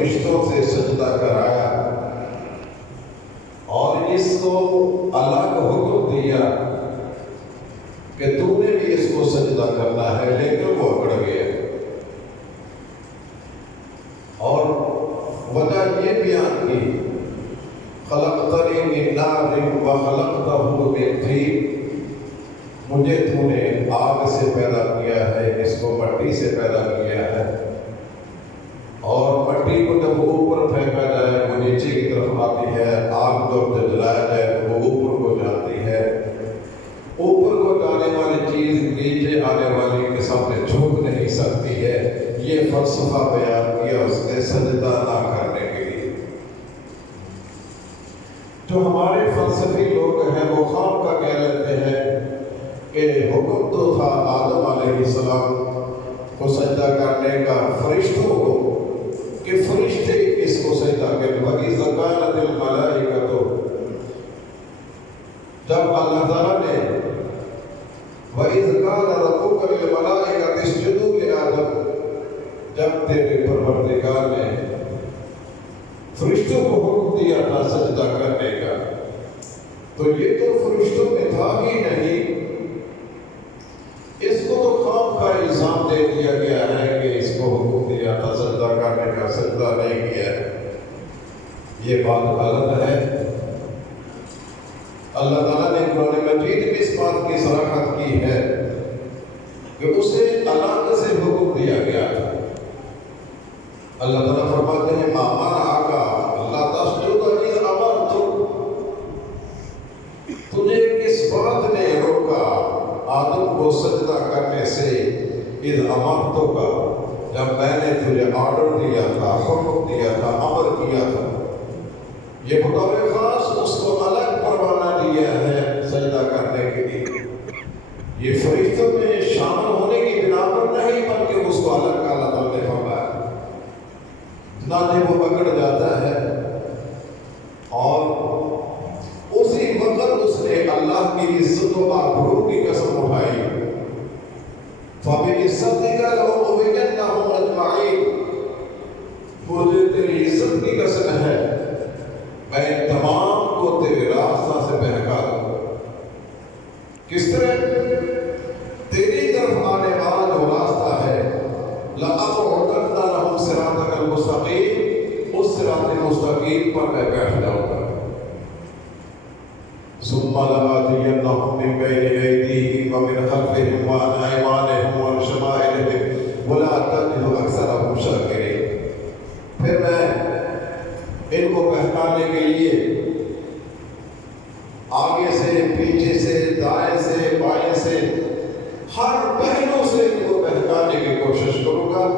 فرشتوں سے سجدہ کرایا اور اس کو اللہ کو حکم دیا کہ تم نے بھی اس کو سجدہ کرنا ہے، لیکن وہ اکڑ گیا۔ اور وجہ یہ بیان کی خلقتنی من نار وخلقتہ من طین، مجھے تو نے آگ سے پیدا کیا ہے، اس کو مٹی سے پیدا کیا ہے، اور مٹی کو جب اوپر پھینکا جائے وہ نیچے کی طرف آتی ہے، آگ کو جب جلایا جائے تو وہ اوپر کو جاتی ہے، اوپر کو جانے والی چیز نیچے آنے والی کے سامنے جھک نہیں سکتی ہے۔ یہ فلسفہ بیان کیا اس نے سجدہ نہ کرنے کے لیے۔ جو ہمارے فلسفی لوگ ہیں وہ خام کا کہہ لیتے ہیں کہ حکم تو تھا آدم علیہ السلام کو سجدہ کرنے کا فرشتوں کو، کہ فرشتے اس کو سجدہ کریں۔ وَإِذْ قَالَتِ الْمَلَائِكَةُ، جب اللہ تعالیٰ نے وَإِذْ قَالَ رَبُّكَ لِلْمَلَائِكَةِ اسْجُدُوا لِآدَمَ، جب تیرے پروردگار نے فرشتوں کو حکم دیا تھا سجدہ کرنے کا، تو یہ تو فرشتوں میں تھا ہی نہیں، اس کو تو خام کا الزام دے دیا گیا ہے کہ اس کو حکم دیا تھا سجدہ کرنے کا، سجدہ نہیں کیا۔ یہ بات غلط ہے۔ اللہ تعالیٰ نے قرآن مجید میں اس بات کی صراحت کی ہے کہ اسے علاقہ سے حکم دیا گیا تھا۔ اللہ تعالیٰ فرماتے ہیں مَا مَنَعَكَ أَلَّا تَسْجُدَ إِذْ أَمَرْتُكَ، تجھے کس بات نے روکا آدم کو سجدہ کرنے سے، اذ امرتک، جب میں نے تجھے آرڈر دیا تھا، حکم دیا تھا، امر کیا تھا۔ یہ بطور خاص اس کو الگ پروانہ دیا ہے سجدہ کرنے کے لیے۔ یہ فرشتوں میں شامل ہونے کی بنا پر نہیں، بلکہ اس کو الگ کا اللہ تعالیٰ نے فرمایا۔ چنانچہ وہ پکڑ جاتا ہے اور اسی وقت اس نے اللہ کی عزت و آبرو کی قسم اٹھائی، فَبِعِزَّتِكَ لَأُغْوِيَنَّهُمْ أَجْمَعِينَ، مجھے تیری عزت کی قسم ہے میں تمام کو تیرے راستہ سے بہکا دوں۔ کس طرح؟ تیری طرف آنے والا جو راستہ ہے، لَأَقْعُدَنَّ لَهُمْ صِرَاطَكَ الْمُسْتَقِيمَ، اس صراط مستقیم پر میں بیٹھ جاؤں گا۔ ثم لآتينهم من بين أيديهم ومن خلفهم وعن أيمانهم وعن شمائلهم ولا تجد أكثرهم شاكرين، پھر میں ان کو بہکانے کے لیے آگے سے، پیچھے سے، دائیں سے، بائیں سے، ہر پہلو سے ان کو بہکانے کی کوشش کروں گا۔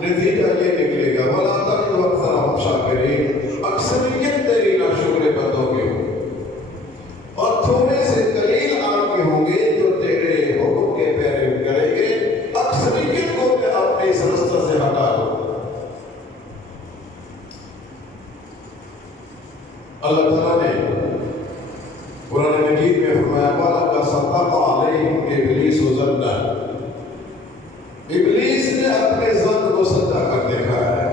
نتیجہ یہ نکلے گا ولا تجد أكثرهم شاكرين، اکثریت تیری ناشکر بندوں کی ہو، اور تھوڑے سے قلیل آپ کے ہوں گے جو تیرے حکم کے پیروی کریں گے۔ اکثریت کو میں اپنے اس رستہ سے ہٹا دوں۔ اللہ تعالیٰ نے قرآن مجید میں فرمایا وَلَقَدْ صَدَّقَ عَلَيْهِمْ إِبْلِيسُ ظَنَّهُ، ابلیس نے اپنے ظن کو سچا کر دیکھا ہے۔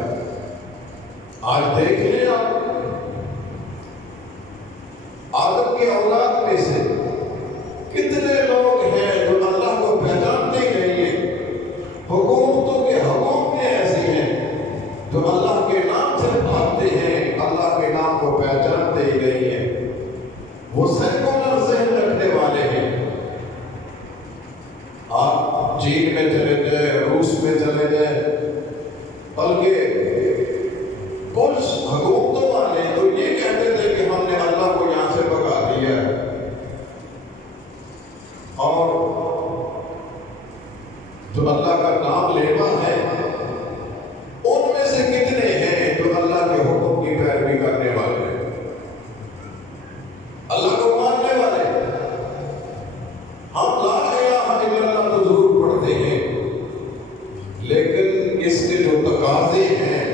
آج دیکھ لیں آپ، آدم کی اولاد میں سے کتنے لوگ ہیں جو اللہ کو پہچانتے ہی نہیں ہیں۔ حکومتوں کے حقوق میں ایسے ہیں جو اللہ کے نام سے بھاگتے ہیں، اللہ کے نام کو پہچانتے ہی نہیں ہیں۔ وہ سیکولر ذہن رکھنے والے ہیں۔ آپ چین میں چلے جائیں، روس میں چلے جائیں، بلکہ کچھ حکومتوں والے تو یہ کہتے تھے کہ ہم نے اللہ کو یہاں سے بھگا دیا ہے، اور جو اللہ کا نام لیوا ہے ان میں سے کتنے ہیں جو اللہ کے حکم کی پیروی کرنے والے ہیں، اللہ کو ماننے والے۔ ہم لا الہ الا اللہ تو ضرور پڑھتے ہیں، لیکن اس کے جو تقاضے ہیں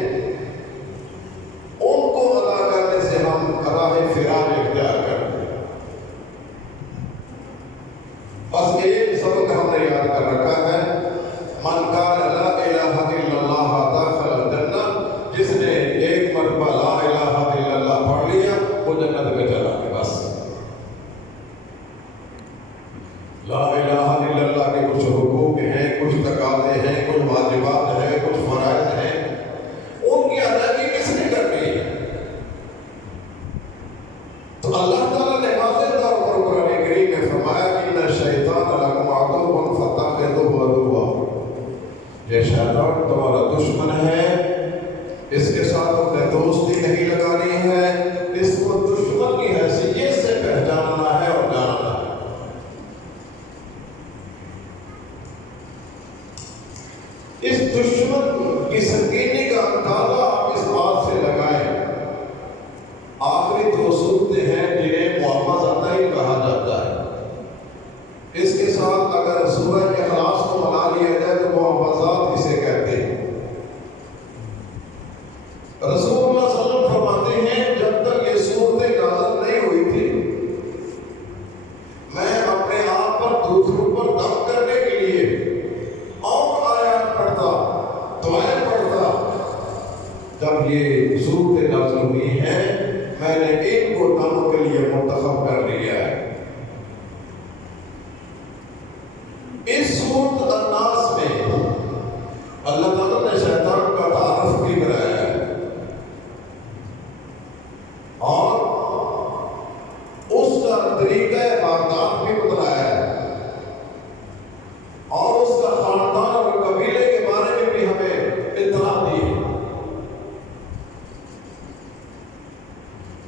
صورتیں ہیں جنہیں معوذتین کہا جاتا ہے۔ اس کے ساتھ اگر سورہ اخلاص کو ملا لیا جائے تو معوذات اسے کہتے ہیں۔ رسول اللہ صلی اللہ علیہ وسلم فرماتے ہیں جب تک یہ صورتیں نازل نہیں ہوئی تھی میں اپنے آپ پر دوسروں پر دم کرنے کے لیے اور آیات پڑھتا، دعائیں پڑھتا۔ جب یہ صورتیں نازل ہوئی ہیں میں نے ان کو دم کے لیے منتخب کر لیا ہے۔ اس سورت الناس میں اللہ تعالیٰ نے شیطان کا تعارف بھی کرایا ہے اور اس کا طریقہ واردات بھی بتلایا ہے اور اس کا خاندان اور قبیلے کے بارے میں بھی ہمیں اطلاع دی ہے۔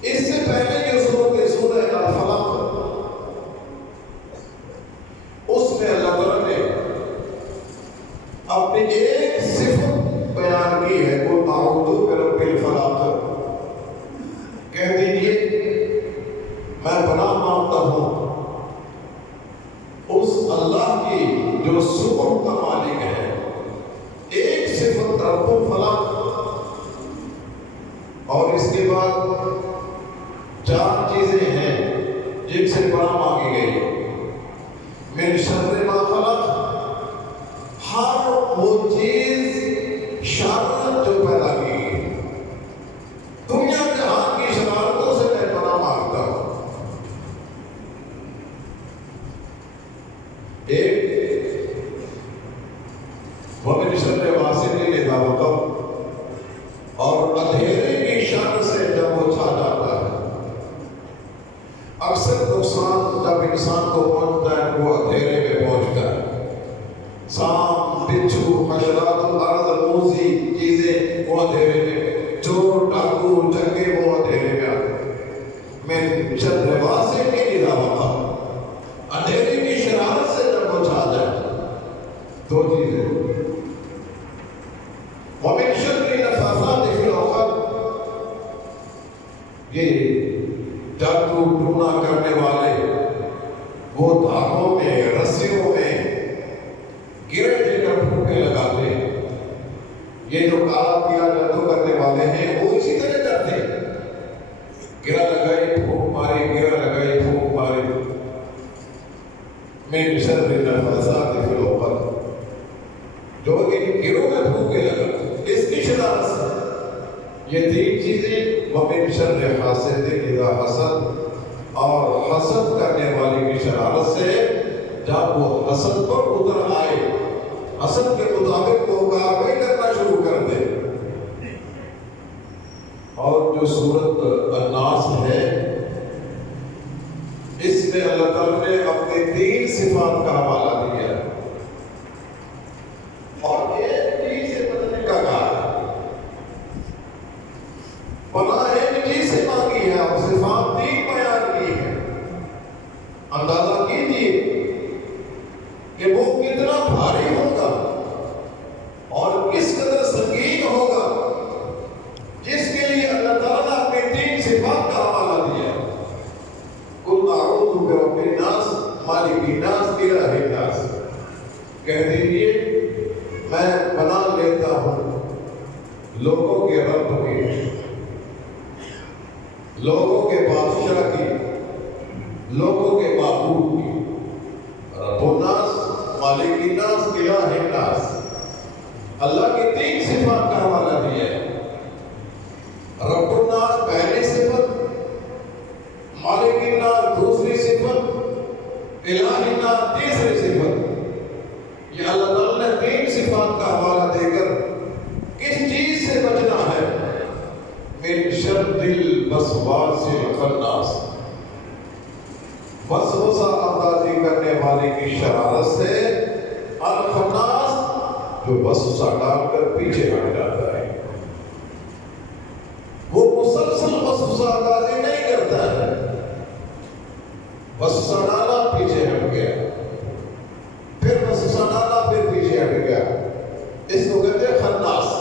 اس سے پہلے جو سورہ الفلق اس میں اللہ تعالیٰ نے اپنی ایک صفت بیان کی ہے، قل اعوذ برب الفلق، کہہ دیجئے میں پناہ مانگتا ہوں اس اللہ کی جو صبح کا مالک ہے۔ ایک صفت رب الفلق اور اس کے بعد چار چیزیں ہیں جن سے پناہ مانگی گئی۔ من شر ما خلق، ہر وہ چیز شر جو پیدا کی گئی، دنیا جہان کی شرارتوں سے میں پناہ مانگتا ہوں۔ ایک وَمِن شَرِّ غَاسِقٍ إِذَا وَقَبَ، اور اندھیرے کی شر سے جب وہ چھا جاتا ہے۔ اکثر نقصان جب انسان کو پہنچتا ہے وہ اندھیرے میں پہنچتا ہے۔ سانپ، بچھو، حشرات الارض، موذی چیزیں وہ اندھیرے میں، چور، ڈاکو، چنگے وہ اندھیرے میں آتے ہیں۔ من شر غاسق اذا وقب، اندھیرے کی شرارت سے جب وہ چھا جائے۔ دو چیزیں، ومن شر النفاثات فی العقد، یہ جادو ٹونا کرنے والے وہ دھاگوں میں، رسیوں میں گرے دے کر پھوٹے لگاتے ہیں۔ یہ جو کالا پیا جادو کرنے والے ہیں وہ اسی طرح کرتے ہیں، گرا لگائی پھونک ماری، گرا لگائی پھونک ماری۔ من شر النفاثات فی العقد، جو ان گروں میں پھونکے لگا اس کی شرارت سے۔ یہ تین چیزیں، وَمِن شَرِّ حَاسِدٍ إِذَا حَسَدَ، اور حسد کرنے والی کی شرارت سے جب وہ حسد پر اتر آئے، حسد کے مطابق وہ کارروائی کرنا شروع کر دے۔ اور جو سورت الناس ہے اس میں اللہ تعالیٰ نے اپنے تین صفات کا حوالہ دیا ہے اور ایک چیز سے بچنے کا کہا ہے۔ پناہ ایک چیز سے مانگی ہے اور صفات تین بیان کی ہے۔ اندازہ کیجیے کہ وہ کتنا بھاری ہوگا اور کس قدر سنگین ہوگا جس کے لیے اللہ تعالیٰ نے اپنی تین صفات کا حوالہ دیا ہے۔ قل اعوذ برب الناس، مالک الناس، الہ الناس، کہہ دیجیے میں پناہ لیتا ہوں لوگوں کے رب کی، لوگوں کے بادشاہ کی، لوگوں کے معبود کی۔ رب الناس، مالک الناس، الہ الناس، اللہ کی تین صفات کا حوالہ دیا ہے۔ رب الناس پہلی صفت، مالک الناس دوسری صفت، الہ الناس تیسری صفت۔ یہ اللہ تعالیٰ نے تین صفات کا حوالہ دے کر کس چیز سے بچنا ہے؟ من شر الوسواس الخناس، وسوسہ اندازی کرنے والے کی شرارت سے، الخناس جو وسوسہ ڈال کر پیچھے ہٹ جاتا ہے۔ وہ مسلسل وسوسہ اندازی نہیں کرتا ہے، وسوسہ ڈالا پیچھے ہٹ گیا، پھر وسوسہ ڈالا پھر پیچھے ہٹ گیا، اس کو کہتے ہیں خناس۔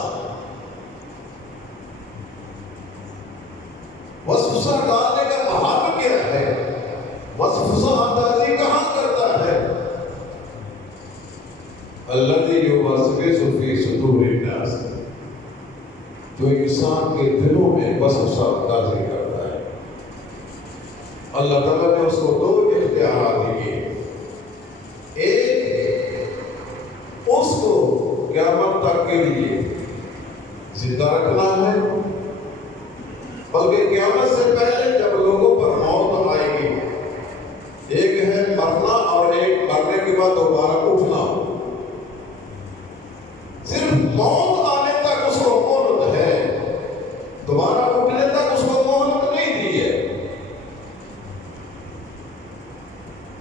وسوسہ ڈالنے کا وسوسہ اندازی کہاں کرتا ہے؟ الذی یوسوس فی صدور الناس، جو انسان کے دلوں میں وسوسہ اندازی کرتا ہے۔ اللہ تعالیٰ نے اس کو دو اختیارات دیے، ایک اس کو قیامت تک کے لیے زندہ رکھنا ہے، بلکہ قیامت سے پہلے جب لوگوں پر موت آئے گی، ایک ہے مرنا اور ایک مرنے کے بعد دوبارہ اٹھنا، صرف موت آنے تک اس کو مہلت ہے، دوبارہ اٹھنے تک اس کو مہلت نہیں دی ہے۔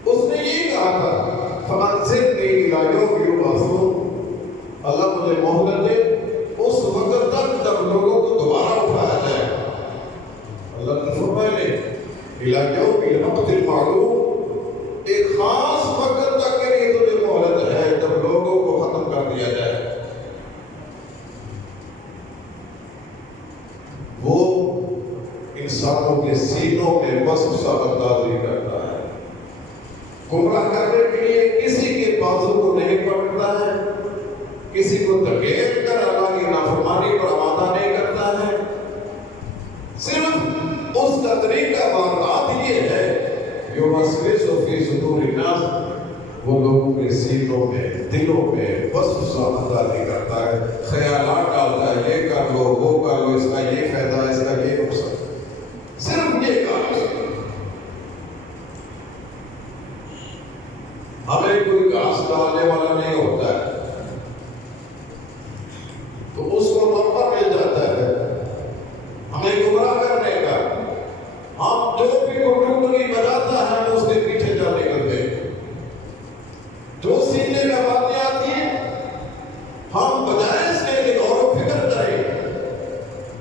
اس نے یہ کہا تھا فَأَنْظِرْنِي إِلَىٰ يَوْمِ يُبْعَثُونَ، اللہ مجھے مہلت دے اس وقت تک جب لوگوں کو دوبارہ اٹھایا جائے۔ اللہ نے فرمایا إِلَىٰ يَوْمِ الْوَقْتِ الْمَعْلُومِ، ایک خاص وقت تک کے لیے تجھے مہلت ہے جب لوگوں کو ختم کر دیا جائے۔ وہ انسانوں کے سینوں میں وسوسہ اندازی کرتا ہے، گمراہ کرنے کے لیے کسی کے بازو کو نہیں پکڑتا ہے، کسی کو دھکیل کر اللہ کی نافرمانی پر آمادہ نہیں کرتا ہے، صرف اس کا طریقہ واردات یہ ہے یوسوس فی صدور الناس، وہ لوگوں کے سینوں میں دلوں میں وسوسہ اندازی کرتا ہے، خیالات ڈالتا ہے، یہ کر لو وہ کر لو، اس کا یہ فائدہ ہے، اس کا یہ نقصان، صرف یہ کام ہے۔ ہمیں کوئی گھاس ڈالنے والا نہیں ہوتا ہے تو اس کو موقع مل جاتا ہے ہمیں گمراہ کرنے کا، ہم جو بھی ٹنگی بجاتا ہے ہم اس کے پیچھے جا نکلتے ہیں، جو سینے میں باتیں آتی ہیں ہم بجائے اس کے لیے غور و فکر کریں،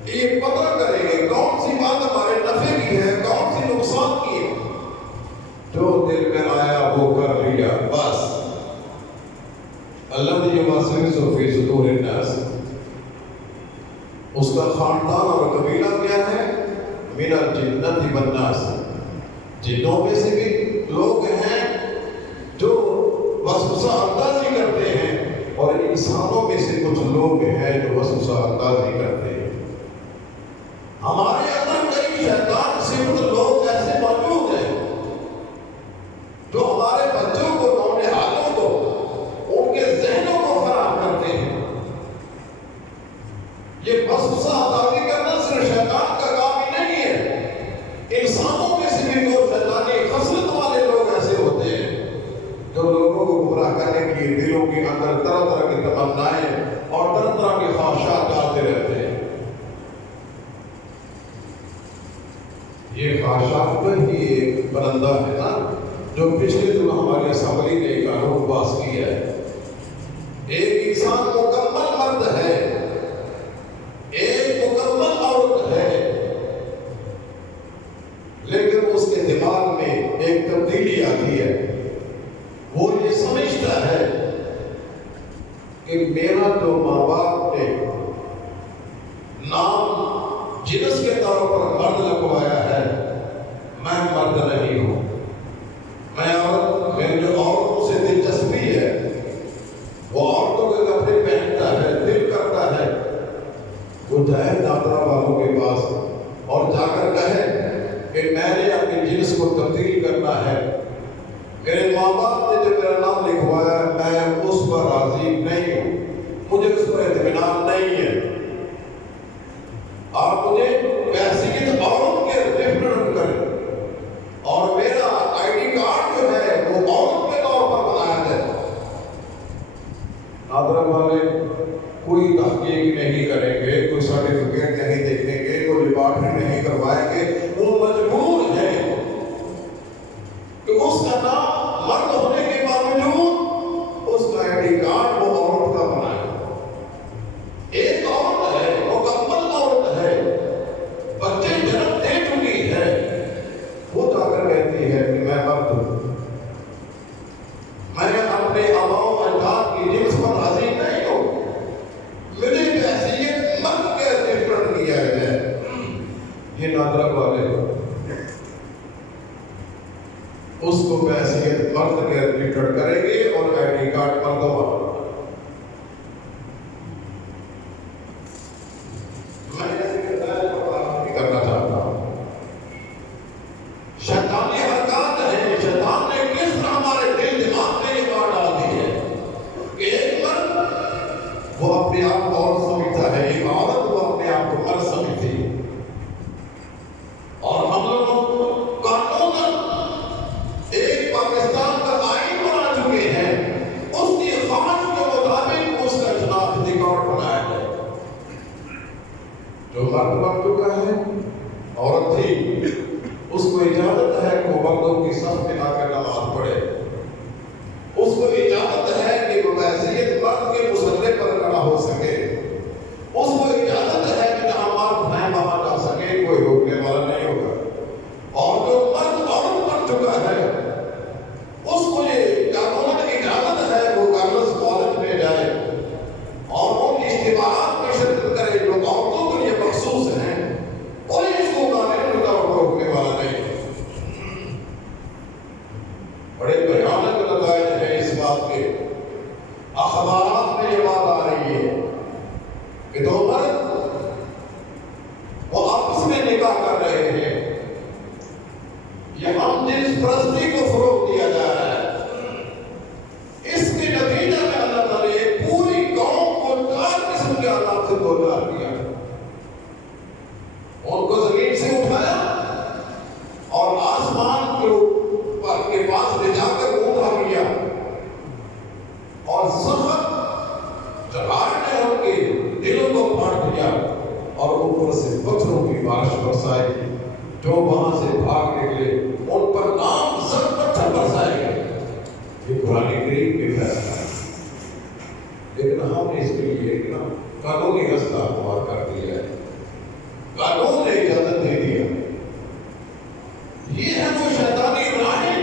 یہ پتہ کریں گے کون سی بات ہمارے نفع کی ہے، کون سی نقصان کی ہے، جو دل میں آیا وہ کر لیا بس۔ الذی یوسوس فی صدور الناس، اس کا خاندان اور قبیلہ کیا ہے؟ من الجنۃ والناس، جنوں میں سے بھی لوگ ہیں جو وسوسہ اندازی کرتے ہیں اور انسانوں میں سے کچھ لوگ ہیں جو وسوسہ اندازی کرتے ہیں۔ ہمارے اندر کئی شیطان صفت لوگ ایسے موجود ہیں جو ہمارے بچوں کو، نونہالوں کو، ان کے ذہنوں کو خراب کرتے ہیں۔ یہ وسوسہ اندازی کرنا صرف شیطان کا کام ہی نہیں ہے، انسانوں میں سے بھی کوئی شیطانی خصلت والے لوگ ایسے ہوتے ہیں جو لوگوں کو گمراہ کرنے کے لیے دلوں کے اندر طرح طرح کی تمنائیں اور طرح طرح کے خواہشات ڈالتے رہتے ہیں۔ یہ خواہشات پر ہی ایک پرندہ ہے نا جو پچھلے دن ہماری اسمبلی نے ایک قانون پاس کیا ہے، ایک انسان مکمل مرد ہے، ایک مکمل عورت ہے، لیکن اس کے دماغ میں ایک تبدیلی آتی ہے، وہ یہ سمجھتا ہے کہ میرا جو ماں باپ نے نام جنس کے طور پر مرد لگوایا ہے، میں مرد نہیں ہوں، میں عورت، میری جو عورتوں سے دلچسپی ہے وہ عورتوں کے کپڑے پہنتا ہے، دل کرتا ہے وہ جائے دادرا والوں کے پاس اور جا کر کہے کہ میں نے اپنی جنس کو تبدیل کرنا ہے، میرے ماں باپ نے جو میرا نام لکھوایا میں اس پر راضی نہیں ہوں، مجھے اس پر اطمینان نہیں ہے، آپ مجھے حیثیت عورت کے ریفرنس کریں اور میرا آئی ڈی کارڈ جو ہے وہ عورت کے طور پر بنایا جائے۔ نادرا والے کوئی تحقیق نہیں کریں گے، کوئی سرٹیفکیٹ نہیں دیکھیں گے، کوئی لیبارٹری نہیں کروائیں گے، وہ مجبور ہیں کہ اس کا نام مرد ہونے کے باوجود اس کا آئی ڈی کارڈ وہ عورت کا بنائے۔ ایک عورت ہے، مکمل عورت ہے، بچے جنم دے چکی ہے، وہ جا کر کہتی ہے کہ میں مرد ہوں، میں اپنے آباؤ اجداد کی جنس پر راضی نہیں ہوں، مجھے حیثیت مرد کے ریفرنس کیا ہے۔ یہ نادرا والے اس کو بحیثیت مرد کے ایڈمیٹڈ کریں گے اور آئی ڈی کارڈ مردوں والا کرنا چاہتا ہوں. شیطانی حرکات ہے. شیطان نے کس طرح ہمارے دل دماغ میں یہ بات ڈال دی ہے کہ ایک مرد وہ اپنے آپ کو عورت سمجھتا ہے, ایک عورت وہ اپنے آپ کو مرد سمجھتی ہے. اور ہم لوگ قانون ایک پاکستان کا آئین بنا چکے ہیں, اس کی خواہش کے مطابق اس کا شناختی کارڈ بنایا ہے. جو مرد بن چکا ہے, عورت تھی, اس کو اجازت ہے کہ وہ مردوں کی صف میں آ کر نماز پڑھے. اس کو اجازت ہے کہ وہ بحیثیت مرد کے مسلح پر کھڑا ہو سکے. اس کو اجازت ہے کہ جہاں مرد ہیں وہاں جا سکے, کوئی روکنے والا نہیں ہوگا. اور جو مرد عورت بن چکا ہے, اس کو یہ قانون اجازت ہے وہ گرلز کالج میں جائے اور ان اجتماعات میں شرکت کرے جو عورتوں کے لیے مخصوص ہیں. کوئی اس کو روکنے والا نہیں. بڑے بھیانک نتائج ہیں اس بات کے. اخبارات میں یہ بات آ رہی ہے کہ دو مرد وہ آپس میں نکاح کر رہے ہیں. یہ ہم جنس پرستی کو فروغ دیا جا رہا ہے. اس کے نتیجہ میں اللہ تعالیٰ نے پوری قوم کو 4 قسم کے آلات سے دوچار کیا. ان کو زمین سے اٹھایا اور آسمان کے پاس لے جا کر اونٹا کیا اور سخت جھاڑ نے ان کے دلوں کو پھاڑ دیا اور اوپر سے پتھروں کی بارش برسائی. جو وہاں سے بھاگ نکلے ان پر نام سب پتھر برسائے گئے. یہ قرآن کریم کے فیصلہ ہے. لیکن ہم نے اس کے لیے قانونی رستہ اختیار کر دیا ہے. قانون نے اجازت دے دیا. یہ ہے وہ شیطانی راہیں,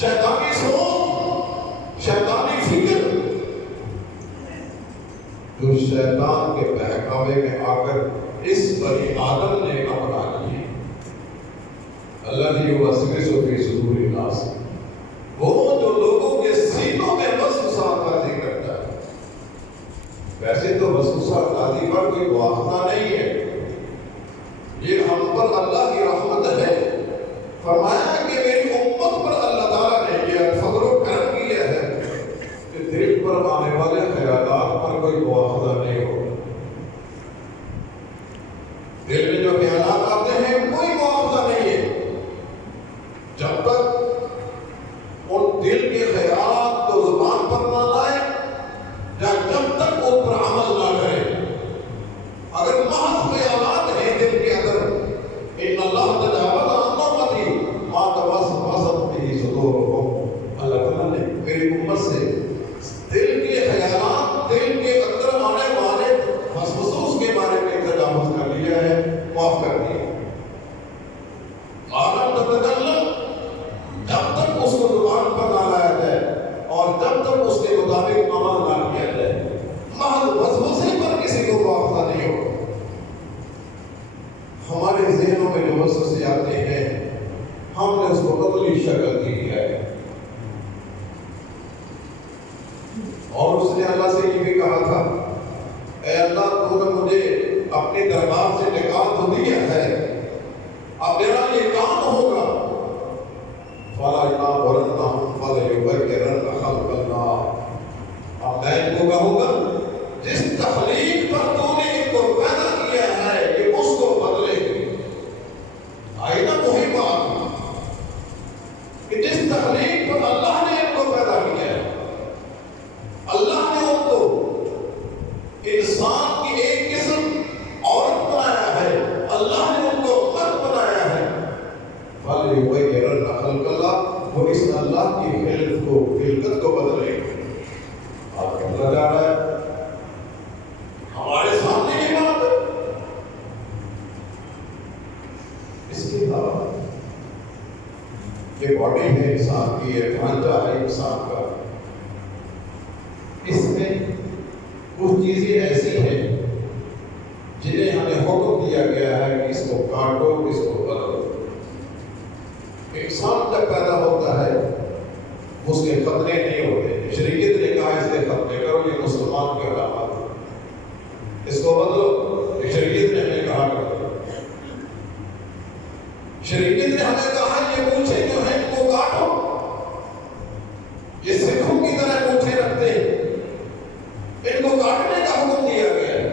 شیطانی سوچ, شیطانی فکر جو شیطان کے بہکاوے میں آ کر اس بنی آدم نے اپنا لی. الذی یوسوس فی صدور الناس, وہ جو لوگوں کے سینوں میں وسوسات بازی کرتا ہے. ویسے تو وسوسات بازی پر کوئی مواخذہ نہیں ہے, یہ ہم پر اللہ کی رحمت ہے. فرمایا کہ میری امت پر اللہ تعالیٰ نے یہ فضل و کرم کیا ہے کہ دل پر آنے والے خیالات پر کوئی مواخذہ نہیں ہو. دل میں جو خیالات آتے ہیں کوئی مواخذہ نہیں ہے جب تک ان دل کے خیالات کو زبان پر نہ لائے یا جب تک ان پر عمل نہ کرے. اگر محض خیالات ہیں دل کے اندر, ان اللہ تجاوز عن امتی ما توسوست به صدورهم, اللہ تعالیٰ نے میری امت سے دل کے خیالات, دل کے اندر آنے والے وسوسوں کے بارے میں تجاوز کر لیا ہے, معاف کر دیا. عالم تتکلم, جب تک اس کو زبان پر نہ لایا جائے اور جب تک اس کے مطابق عمل نہ کیا جائے, محض وسوسے پر کسی کو معاوضہ نہیں ہو. ہمارے ذہنوں میں جو وسوسے آتے ہیں ہم نے اس کو بدلی شکل دی ہے. اور اس نے اللہ سے یہ بھی کہا تھا, اے اللہ تو نے مجھے اپنے دربار سے نکال تو دیا ہے, اب میرا یہ کام ہوگا. فَلَا يَنَابُرَنَّهُمْ فَلَيُبَيِّرَنَّ خَلْقَ اللَّهِ, اب میں ان کو کہوں گا جس تخلیق پر تو نے ان کو پیدا کیا ہے کہ اس کو بدلے گی. آئی نا وہی بات کہ جس تخلیق پر اللہ نے ان کو پیدا کیا ہے, اللہ نے ان کو انسان کی ایک قسم عورت بنایا ہے, اللہ نے ان کو مرد بنایا ہے. فَلَيُبَيِّرَنَّ خَلْقَ اللَّهِ, وہ اس اللہ کی خلقت کو بدلے گی. آپ کو بدلا جا رہا ہے ہمارے سامنے یہ بات ہے. اس کے علاوہ یہ باڈی ہے انسان کی, یہ ڈھانچہ ہے انسان کا, اس میں کچھ چیزیں ایسی ہیں جنہیں ہمیں حکم دیا گیا ہے کہ اس کو کاٹو, اس کو بدلو. انسان جب پیدا ہوتا ہے اس کے خطرے نہیں ہوتے. شریعت نے کہا اس کے خطرے کرو، یہ مسلمان کی علامات ہے، اس کو بدلو. شریعت نے ہمیں کہا کرو. شریعت نے ہمیں کہا یہ مونچھیں جو ہیں ان کو کاٹو. یہ سکھوں کی طرح مونچھیں رکھتے ہیں، ان کو کاٹنے کا حکم دیا گیا ہے.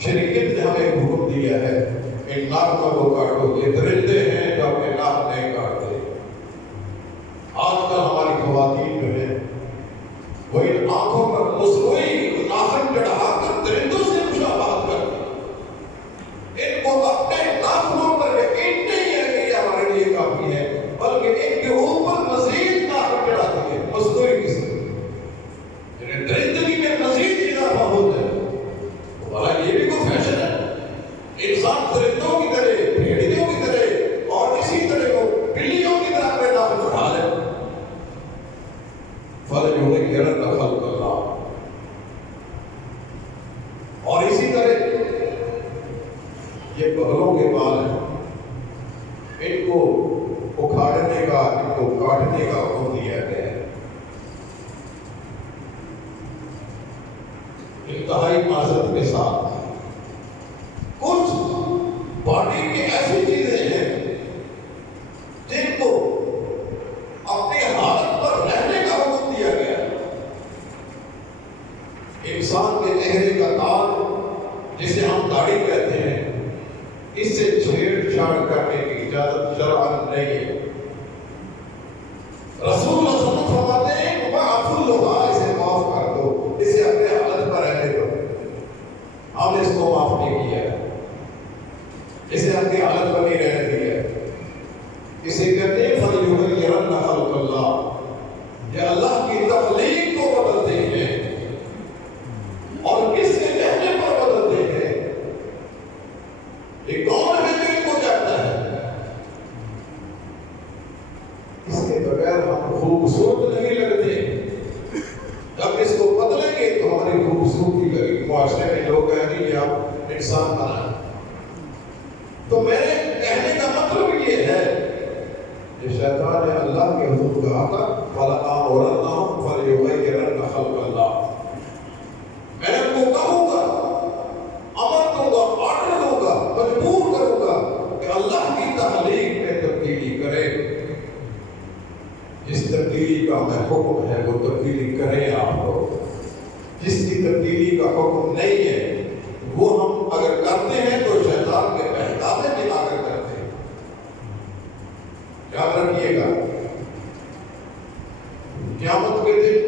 شریعت نے ہمیں ایک حکم دیا ہے ان ناخنوں کو کاٹو. یہ درندے ہیں جو اپنے ناخن نہیں کاٹتے. آج کل ہماری خواتین جو ہیں وہ ان آنکھوں پر مصنوعی ناخن چڑھا کر درندوں سے مشابہت کرتے ہیں. ان کو اپنے ناخنوں پر یقین نہیں ہے کہ یہ ہمارے لیے کافی ہے، بلکہ ان کے اوپر مزید ناخن چڑھاتی ہے مصنوعی قسم. یعنی درندگی میں مزید اضافہ ہوتا ہے. والا یہ بھی کوئی فیشن ہے؟ انسان درندوں کی طرح، بھیڑیوں کی طرح اور اسی طرح کو بلیوں کی طرح اپنے ناخن چڑھا لے. فَلْيُغَيِّرَنَّ خَلْقَ اللَّهِ. اور اسی طرح یہ بغلوں کے بال ہیں، ان کو اکھاڑنے کا، ان کو کاٹنے کا حکم دیا گیا ہے. انتہائی معذرت کے ساتھ کچھ باڈی کی ایسی چیزیں ہیں جن کو اپنی حالت پر رہنے کا حکم دیا گیا ہے. انسان کے چہرے کا تاج جسے ہم داڑھی کہتے ہیں، اس سے چھیڑ چھاڑ کرنے کی اجازت شرعاً نہیں ہے. رسول اللہ صلی اللہ علیہ وسلم فرماتے ہیں وَعَفُوا اللَّهَ، اسے معاف کر دو، اسے اپنے حالت پر رہنے دو. ہم نے اس کو معاف نہیں کیا، اسے اپنی حالت پر نہیں رہنے دیا. اسے کہتے ہیں فَلْيُغَيِّرَنَّ خَلْقَ اللَّهِ. یہ اللہ کی تخلیق کو بدلتے ہیں اور کس کے کہنے پر بدلتے ہیں. یہ کون ہے جو ان کو کہتا ہے؟ اس کے بغیر ہم خوبصورت نہیں لگتے. جب اس کو بدلیں گے تو ہماری خوبصورتی لگے گی. معاشرے میں لوگ کہیں گے کہ آپ انسان بنا. تو میرے کہنے کا مطلب یہ ہے کہ شیطان نے اللہ کے حضور کہا تھا فَلَآمُرَنَّهُمْ فَلْيُغَيِّرَنَّ خَلْقَ اللَّهِ. میں ان کو کہوں گا، امر دوں گا، آرڈر دوں گا، مجبور کروں گا کہ اللہ کی تخلیق میں تبدیلی کرے. جس تبدیلی کا میں حکم ہے وہ تبدیلی کریں آپ لوگ. جس کی تبدیلی کا حکم نہیں ہے وہ ہم اگر کرتے ہیں تو شیطان کے بہکاوے میں آ کر کرتے ہیں. یاد رکھیے گا قیامت کے دن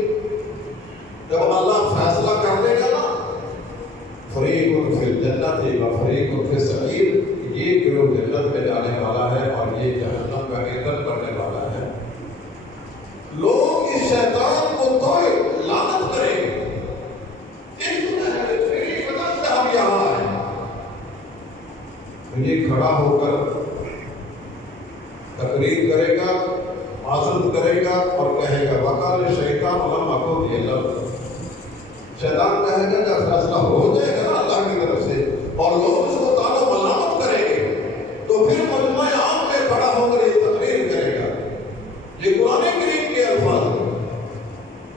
جب اللہ فیصلہ کر دے گا نا، فریق فی الجنت و فریق فی السعیر، یہ گروہ جنت میں جانے والا ہے اور یہ جہنم کا ایندھن بننے والا ہے. لوگ اس شیطان کو تو لعنت کریں گے. ہم یہاں آئے تو یہ کھڑا ہو کر تقریر کرے گا، معذرت کرے گا اور کہے گا وقال شیطان لم اکن الا. شیطان کہے گا جب فیصلہ ہو جائے گا نا اللہ کی طرف سے اور لوگ اس کو تعلق ملامت کریں گے تو پھر مجمع عام میں کھڑا ہو کر یہ تقریر کرے گا. یہ قرآن کریم کے الفاظ ہیں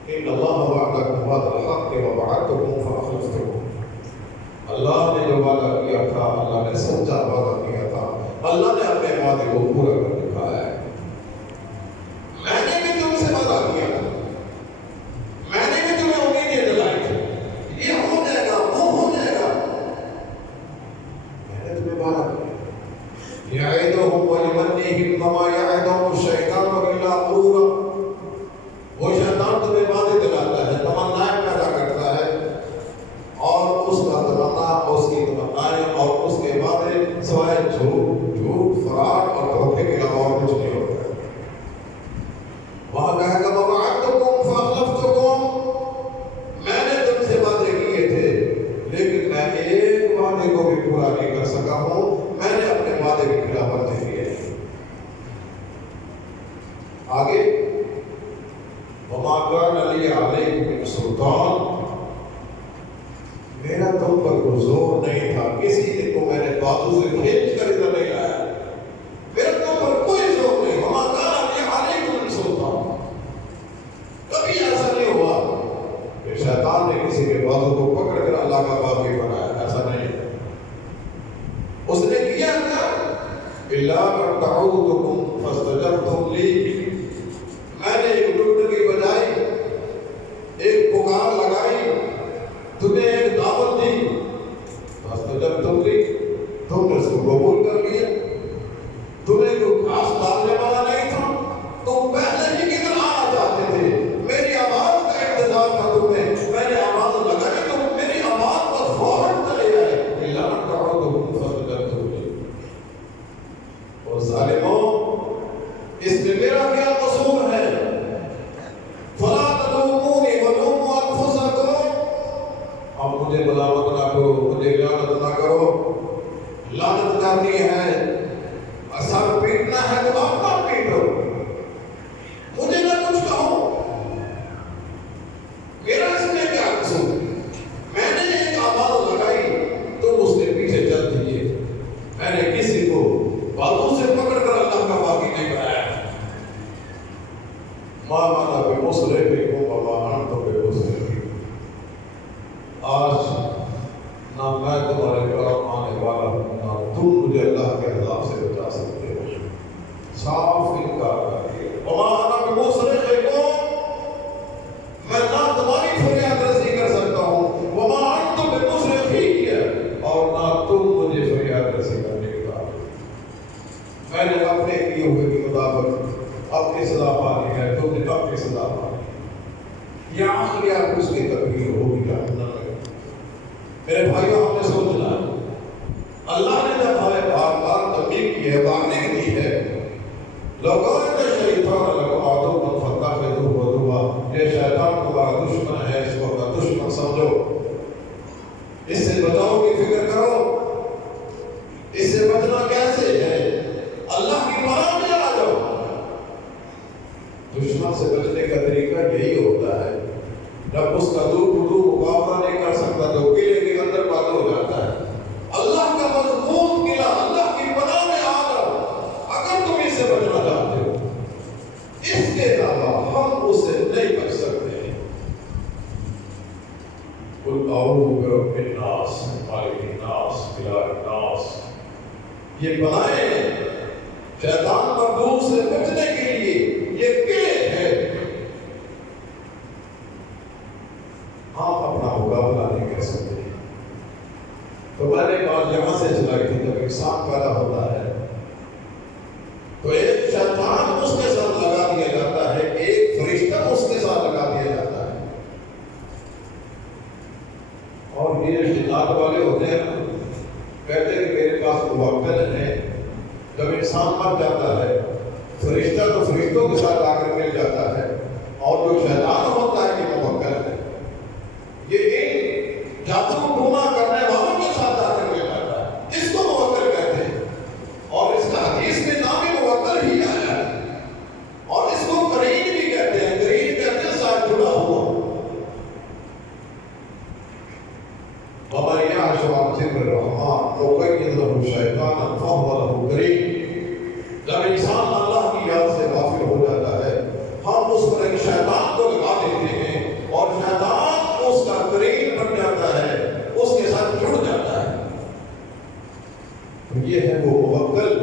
ان اللہ وعدکم وعد الحق ووعدتکم فاخلفتکم. اللہ نے جو وعدہ کیا تھا، اللہ نے سچا وعدہ کیا تھا، اللہ نے اپنے وعدے کو پورا کر دکھایا ہے. میں نے بھی تم سے وعدہ کیا تھا، میں نے بھی تمہیں امیدیں دلائی تھی یہ ہو جائے گا وہ ہو جائے گا. میں نے تمہیں وعدہ کیا یعدہم ویمنیہم وما یعدہم الشیطان الا غرورا. وہ شیطان تمہیں وعدے دلاتا ہے، تمنائیں پیدا کرتا ہے اور اس کا تمنا، اس کی تمنائیں اور اس کے وعدے سوائے جھوٹ، فراڈ اور دھوکے کے علاوہ اور کچھ نہیں ہوتا ہے. وہاں کہے گا وَوَعَدتُکُمْ فَأَخْلَفْتُکُمْ. میں نے تم سے وعدے کیے تھے لیکن میں ایک وعدے کو بھی پورا نہیں کر سکا ہوں. میں نے اپنے وعدے کی خلاف ورزی کی ہے. آگے وَمَا كَانَ لِي عَلَيْكُمْ مِنْ سُلْطَانٍ. میرا تم پر کوئی زور نہیں تھا، کسی نے کو میں نے بازو سے کھینچ کر ادھر نہیں لایا. میرا تم پر کوئی زور الا ان دعوتکم فاستجبتم لی، میں نے ایک ڈگڈگی بجائی، ایک پکار لگائی، تمہیں ایک دعوت دی، فاستجبتم لی، تم نے اس کو قبول کر لیا۔ تمہیں کوئی خاص ڈالنے والا نہیں تھا، تم پہلے ہی کدھر آنا چاہتے تھے، میری آواز کا انتظار تھا تمہیں، میں نے آواز لگائی، تم میری آواز پر فوراً چلے آئے۔ الا ان دعوتکم فاستجبتم لی۔ اور ظالموں، اس میں میرا کیا قصور ہے؟ فلا تلومونی ولوموا انفسکم، اب مجھے ملامت نہ کرو، مجھے لعنت نہ کرو۔ لعنت کرنی ہے، سر پیٹنا ہے تو آپ نہ پیٹو، مجھے نہ کچھ کہو، میرا اس میں کیا قصور؟ میں نے ایک آواز لگائی، تم اس کے پیچھے چل دیجیے۔ میں نے کسی کو باتوں سے پکڑ کر اللہ کا باقی نہیں بنایا۔ ماں مانا بے مصرفکم وما انتم بمصرفی۔ آج نہ میں تمہارے کام آنے والا ہوں، نہ تم مجھے اللہ کے عذاب سے بچا سکتے ہو۔ صاف انکار کر دیا۔ وما انا بمصرخکم، میں نہ تمہاری فریاد رسی کر سکتا ہوں، وما انتم بمصرخی، اور نہ تم مجھے فریاد رسی کرنے کے قابل۔ میں نے اپنے کیے ہوئے کے مطابق اپنی سزا پانی ہے، تم نے اپنی سزا پانی۔ یہ آخری آپ اس کی تقریر ہوگی یا نہ لگے؟ میرے بھائیوں، ہم نے سوچنا اللہ نے جب ہمیں بار بار تنبیہ کی ہے، وارننگ دی ہے، لوگوں نے شیطان لگو عدو فاتخذوہ عدوا، یہ شیطان تمہارا دشمن ہے، اس کو اپنا دشمن سمجھو، اس سے بچاؤ کی فکر کرو۔ اس سے بچنا کیسے ہے؟ اللہ کی پناہ میں آ جاؤ۔ دشمن سے بچنے کا طریقہ یہی ہوتا ہے، جب اس کا دور مقابلہ نہیں کر سکتا تو قلعے کے اندر بند ہو جاتا ہے۔ اللہ کا مضبوط قلعہ، اللہ کی پناہ میں آ جاؤ اگر تم اس سے بچنا چاہتے ہو۔ اس کے علاوہ ہم اس سے نہیں بچ سکتے۔ قل اعوذ برب الناس مالک الناس الہ الناس، یہ پناہیں شیطان مردود سے بچنے کے لیے یہ قلعے ہیں۔ ہم اپنا مقابلہ نہیں کر سکتے۔ تو میں نے بات یہاں سے چلائی تھی، جب انسان پیدا ہوتا ہے تو ایک شیطان اس کے ساتھ لگا دیا جاتا ہے، ایک فرشتہ اس کے ساتھ لگا دیا جاتا ہے، اور یہ جنات والے ہوتے ہیں، کہتے ہیں کہ میرے پاس موکل ہے۔ جب انسان مر جاتا ہے، فرشتہ تو فرشتوں کے ساتھ آ کر مل جاتا ہے، اور جو شیطان ہوتا ہے یہ موکل ہے، یہ ایک جادو ٹونا کرنے والوں کے ساتھ آ کر مل جاتا ہے، اس کو موکل کہتے ہیں، اور اس کا حدیث میں نام ہی موکل ہی آیا ہے، اور اس کو قرین بھی کہتے ہیں۔ قرین کہتے ہیں ساتھ جڑا ہوا۔ وَمَن يَعْشُ عَنْ ذِكْرِ الرَّحْمَٰنِ نُقَيِّضْ لَهُ شَيْطَانًا فَهُوَ لَهُ قَرِينٌ۔ جب انسان اللہ کی یاد سے غافل ہو جاتا ہے، ہم اس پر ایک شیطان کو لگا دیتے ہیں، اور شیطان اس کا قرین بن جاتا ہے، اس کے ساتھ جڑ جاتا ہے۔ یہ ہے وہ موکل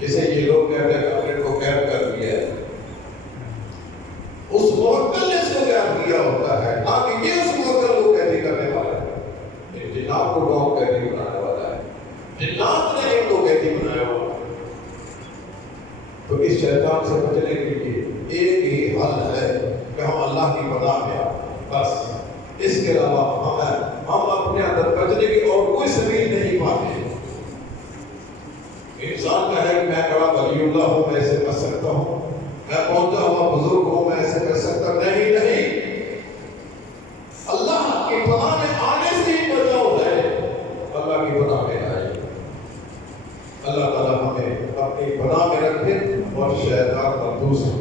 جسے یہ لوگ کہتے ہیں کہ ہم نے کو قید کر دیا ہے۔ اس موکل نے اس کو قید کیا ہوتا ہے، نہ کہ یہ اس موکل کو قیدی کرنے والا ہے۔ جنات کو کون قیدی بنانے والا ہے؟ جنات نے ان کو قیدی بنایا ہوا۔ تو اس شیطان سے بچنے کے لیے ایک ہی حل ہے کہ ہم اللہ کی پناہ میں آئیں، بس۔ اس کے علاوہ ہم اپنے اندر بچنے کی اور کوئی سبیل نہیں پاتے۔ انسان کا ہے کہ میں بڑا ولی اللہ ہوں، میں ایسے بچ سکتا ہوں، میں پہنچا ہوا بزرگ ہوں، میں ایسے بچ سکتا نہیں۔ اللہ کی پناہ میں آنے سے ہی بچاؤ ہے۔ اللہ کی پناہ میں آئے، اللہ تعالیٰ ہمیں اپنی پناہ میں رکھے اور شیطان مردود سے